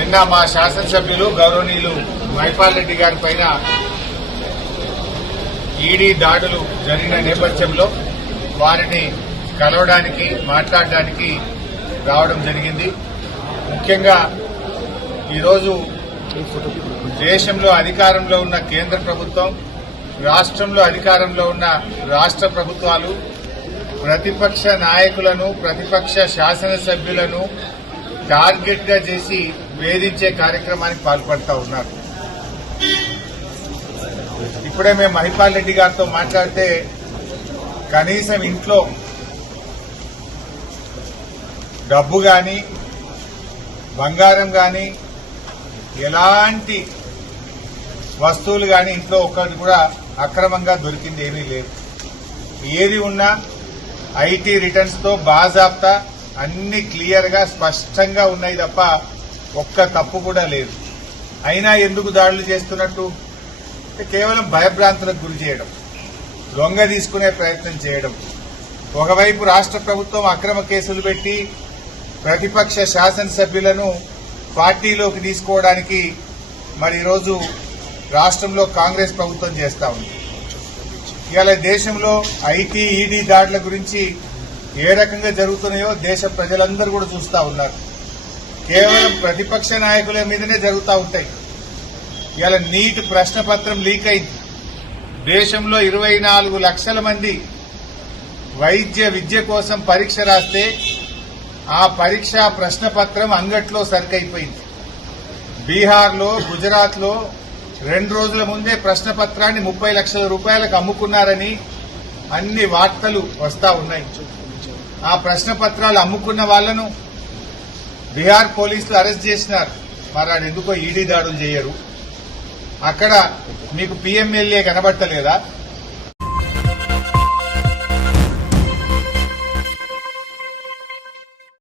నిన్న మా శాసనసభ్యులు గౌరవనీయులు మైపాల్ రెడ్డి గారి పైన ఈడీ దాడులు జరిగిన నేపథ్యంలో వారిని కలవడానికి మాట్లాడడానికి రావడం జరిగింది. ముఖ్యంగా ఈరోజు దేశంలో అధికారంలో ఉన్న కేంద్ర ప్రభుత్వం రాష్ట్రంలో అధికారంలో ఉన్న రాష్ట్ర ప్రభుత్వాలు ప్రతిపక్ష నాయకులను ప్రతిపక్ష శాసనసభ్యులను టార్గెట్గా చేసి వేధించే కార్యక్రమానికి పాల్పడతా ఉన్నారు. ఇప్పుడే మేము మహిపాల్ రెడ్డి గారితో మాట్లాడితే కనీసం ఇంట్లో డబ్బు గాని బంగారం గాని ఎలాంటి వస్తువులు గాని ఇంట్లో ఒక్కటి కూడా అక్రమంగా దొరికింది ఏమీ లేదు. ఏది ఉన్నా ఐటీ రిటర్న్స్తో అన్ని క్లియర్గా స్పష్టంగా ఉన్నాయి తప్ప ఒక్క తప్పు కూడా లేదు. అయినా ఎందుకు దాడులు చేస్తున్నట్టు? కేవలం భయభ్రాంతులకు గురి చేయడం దొంగ తీసుకునే ప్రయత్నం చేయడం. ఒకవైపు రాష్ట్ర ప్రభుత్వం అక్రమ కేసులు పెట్టి ప్రతిపక్ష శాసనసభ్యులను పార్టీలోకి తీసుకోవడానికి మరి ఈరోజు రాష్ట్రంలో కాంగ్రెస్ ప్రభుత్వం చేస్తా ఉంది. ఇవాళ దేశంలో ఐటీ ఈడీ దాడుల గురించి ఏ రకంగా జరుగుతున్నాయో దేశ ప్రజలందరూ కూడా చూస్తా ఉన్నారు. కేవలం ప్రతిపక్ష నాయకుల మీదనే జరుగుతూ ఉంటాయి. ఇలా నీట్ ప్రశ్న పత్రం లీక్ అయింది. దేశంలో ఇరవై నాలుగు లక్షల మంది వైద్య విద్య కోసం పరీక్ష రాస్తే ఆ పరీక్ష ప్రశ్న పత్రం అంగట్లో సరికైపోయింది. బీహార్లో గుజరాత్లో రెండు రోజుల ముందే ప్రశ్న పత్రాన్ని ముప్పై లక్షల రూపాయలకు అమ్ముకున్నారని అన్ని వార్తలు వస్తా ఉన్నాయి. ఆ ప్రశ్న పత్రాలు అమ్ముకున్న వాళ్ళను బీహార్ పోలీసులు అరెస్ట్ చేసినారు. మరి ఆడు ఎందుకో ఈడీ దాడులు చేయరు. అక్కడ మీకు పిఎంఎల్ఏ కనబడతలేదా?